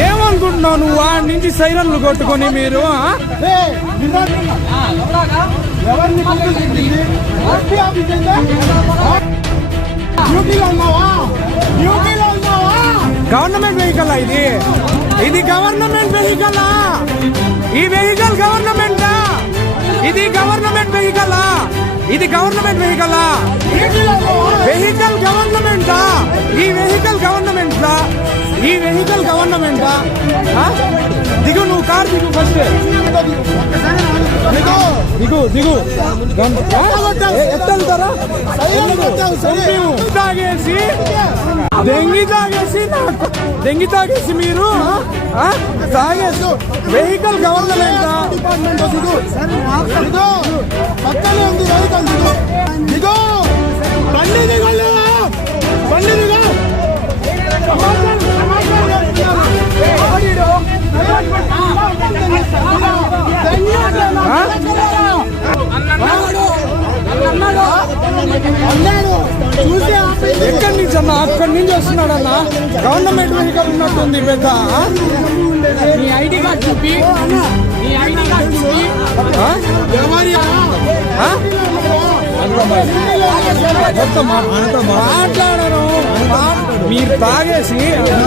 ఏమనుకుంటున్నావు నువ్వు? వాడి నుంచి సైరన్లు కొట్టుకొని మీరు గవర్నమెంట్ వెహికల్ ఇది? ఇది గవర్నమెంట్ వెహికల్ ఈ వెహికల్ గవర్నమెంట్ ఇది గవర్నమెంట్ వెహికల్ ఇది గవర్నమెంట్ వెహికల్ వెహికల్ ఈ వెహికల్ గవర్నమెంట్ దిగు నువ్వు కార్ దిగు ఫస్ట్ ఇదిగో, దిగు దిగు ఎత్తలుతారా తాగేసి దెంగి తాగేసి నాకు దెంగి తాగేసి మీరు ఆ? తాగేసి వెహికల్ గవర్నమెంట్ డిపార్ట్మెంట్ దిగు దిగు పక్కనే ఉంది వెహికల్ దిగు దిగు ఎక్కడి నుంచి అన్న? అక్కడి నుంచి వస్తున్నాడు అన్న గవర్నమెంట్ వెహికల్ ఉన్నట్టుంది పెద్ద? నీ ఐడి కార్డ్ చూపి. నీ ఐడి కార్డ్ చూపి. మాట్లాడను మీరు తాగేసి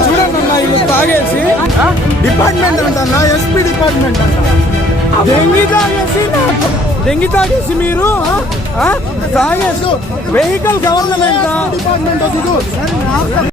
చూడండి అన్న వీళ్ళు తాగేసి? డిపార్ట్మెంట్ అంటన్నా ఎస్పీ డిపార్ట్మెంట్ అంట దెంగి తాగేసి తాగేసి మీరు తాగేసి వెహికల్ గవర్నమెంట్ డిపార్ట్మెంట్